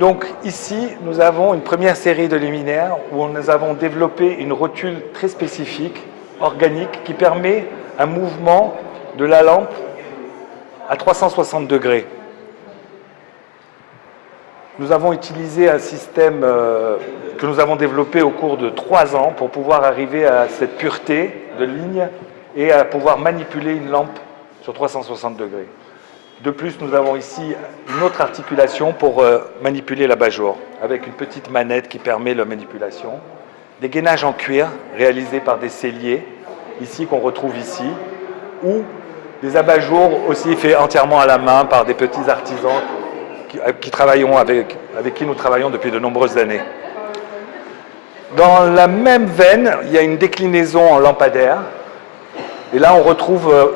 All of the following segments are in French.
Donc ici, nous avons une première série de luminaires où nous avons développé une rotule très spécifique, organique, qui permet un mouvement de la lampe à 360 degrés. Nous avons utilisé un système que nous avons développé au cours de 3 ans pour pouvoir arriver à cette pureté de ligne et à pouvoir manipuler une lampe sur 360 degrés. De plus, nous avons ici une autre articulation pour manipuler l'abat-jour, avec une petite manette qui permet la manipulation. Des gainages en cuir réalisés par des selliers, ici qu'on retrouve ici, ou des abat-jours aussi faits entièrement à la main par des petits artisans avec qui nous travaillons depuis de nombreuses années. Dans la même veine, il y a une déclinaison en lampadaire. Et là, on retrouve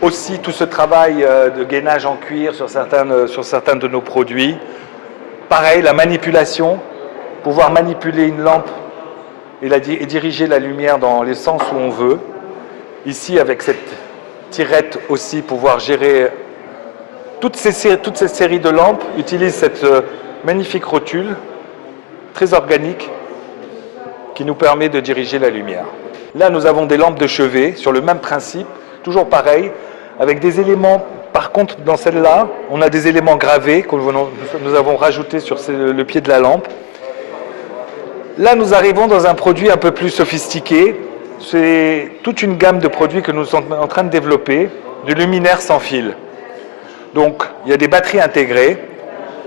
aussi tout ce travail de gainage en cuir sur certains de nos produits. Pareil, la manipulation, pouvoir manipuler une lampe et diriger la lumière dans les sens où on veut. Ici, avec cette tirette aussi, pouvoir gérer toutes ces séries de lampes utilisent cette magnifique rotule, très organique, qui nous permet de diriger la lumière. Là, nous avons des lampes de chevet sur le même principe, toujours pareil, avec des éléments. Par contre, dans celle-là, on a des éléments gravés que nous avons rajoutés sur le pied de la lampe. Là, nous arrivons dans un produit un peu plus sophistiqué. C'est toute une gamme de produits que nous sommes en train de développer, du luminaire sans fil. Donc, il y a des batteries intégrées.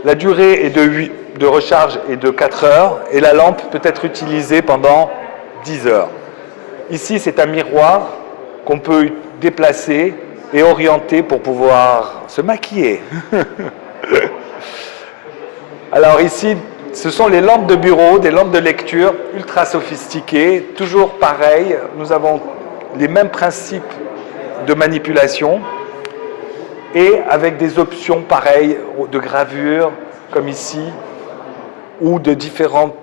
La durée de recharge est de 4 heures et la lampe peut être utilisée pendant 10 heures. Ici, c'est un miroir qu'on peut déplacer et orienter pour pouvoir se maquiller. Alors ici, ce sont les lampes de bureau, des lampes de lecture ultra sophistiquées. Toujours pareil, nous avons les mêmes principes de manipulation et avec des options pareilles de gravure, comme ici, ou de différents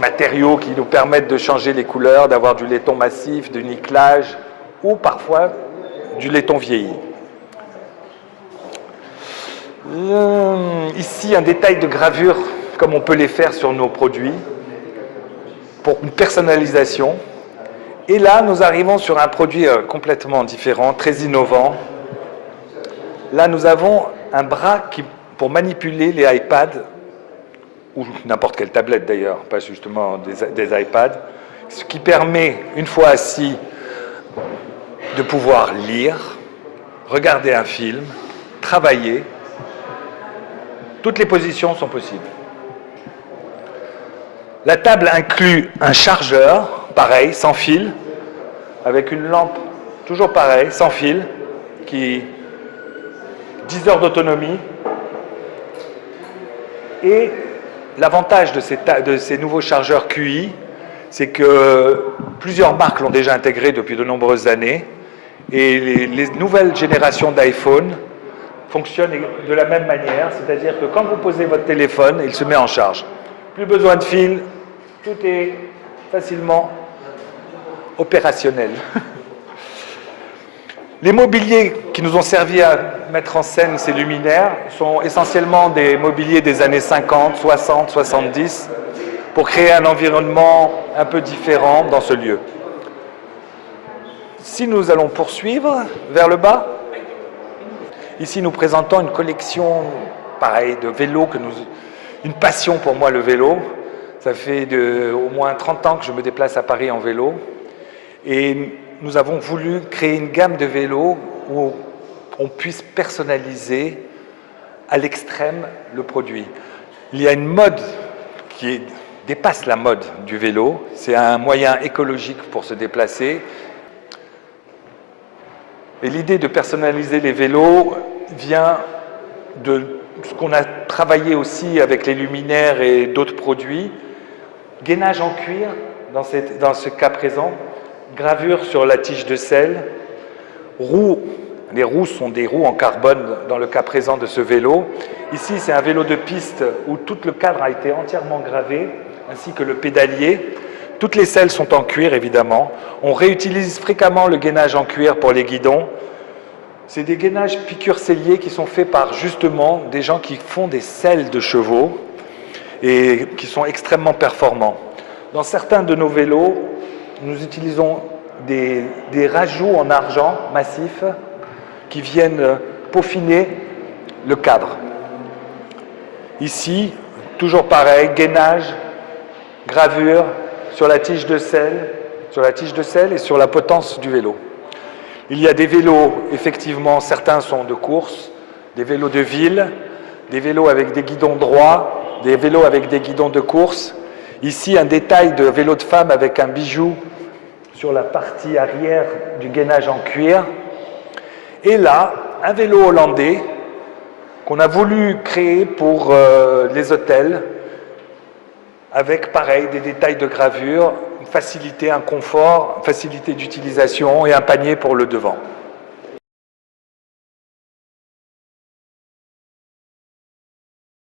matériaux qui nous permettent de changer les couleurs, d'avoir du laiton massif, du nickelage, ou parfois du laiton vieilli. Ici, un détail de gravure, comme on peut les faire sur nos produits, pour une personnalisation. Et là, nous arrivons sur un produit complètement différent, très innovant. Là, nous avons un bras pour manipuler les iPads, ou n'importe quelle tablette d'ailleurs, pas justement des iPads, ce qui permet, une fois assis, de pouvoir lire, regarder un film, travailler. Toutes les positions sont possibles. La table inclut un chargeur, pareil, sans fil, avec une lampe, toujours pareil, sans fil, qui 10 heures d'autonomie. Et l'avantage de ces nouveaux chargeurs QI, c'est que plusieurs marques l'ont déjà intégré depuis de nombreuses années. Et les nouvelles générations d'iPhone fonctionnent de la même manière, c'est-à-dire que quand vous posez votre téléphone, il se met en charge. Plus besoin de fil, tout est facilement opérationnel. Les mobiliers qui nous ont servi à mettre en scène ces luminaires sont essentiellement des mobiliers des années 50, 60, 70, pour créer un environnement un peu différent dans ce lieu. Si nous allons poursuivre vers le bas, ici nous présentons une collection, pareil, de vélos, une passion pour moi le vélo. Ça fait au moins 30 ans que je me déplace à Paris en vélo. Et nous avons voulu créer une gamme de vélos où on puisse personnaliser à l'extrême le produit. Il y a une mode qui dépasse la mode du vélo. C'est un moyen écologique pour se déplacer. Et l'idée de personnaliser les vélos vient de ce qu'on a travaillé aussi avec les luminaires et d'autres produits. Gainage en cuir, dans ce cas présent, gravure sur la tige de selle, roues. Les roues sont des roues en carbone dans le cas présent de ce vélo. Ici, c'est un vélo de piste où tout le cadre a été entièrement gravé, ainsi que le pédalier. Toutes les selles sont en cuir, évidemment. On réutilise fréquemment le gainage en cuir pour les guidons. C'est des gainages piqûres selliers qui sont faits par justement des gens qui font des selles de chevaux et qui sont extrêmement performants. Dans certains de nos vélos, nous utilisons des rajouts en argent massif qui viennent peaufiner le cadre. Ici, toujours pareil, gainage, gravure sur la tige de selle et sur la potence du vélo. Il y a des vélos, effectivement, certains sont de course, des vélos de ville, des vélos avec des guidons droits, des vélos avec des guidons de course. Ici, un détail de vélo de femme avec un bijou sur la partie arrière du gainage en cuir. Et là, un vélo hollandais qu'on a voulu créer pour les hôtels, avec, pareil, des détails de gravure, une facilité, un confort, une facilité d'utilisation et un panier pour le devant.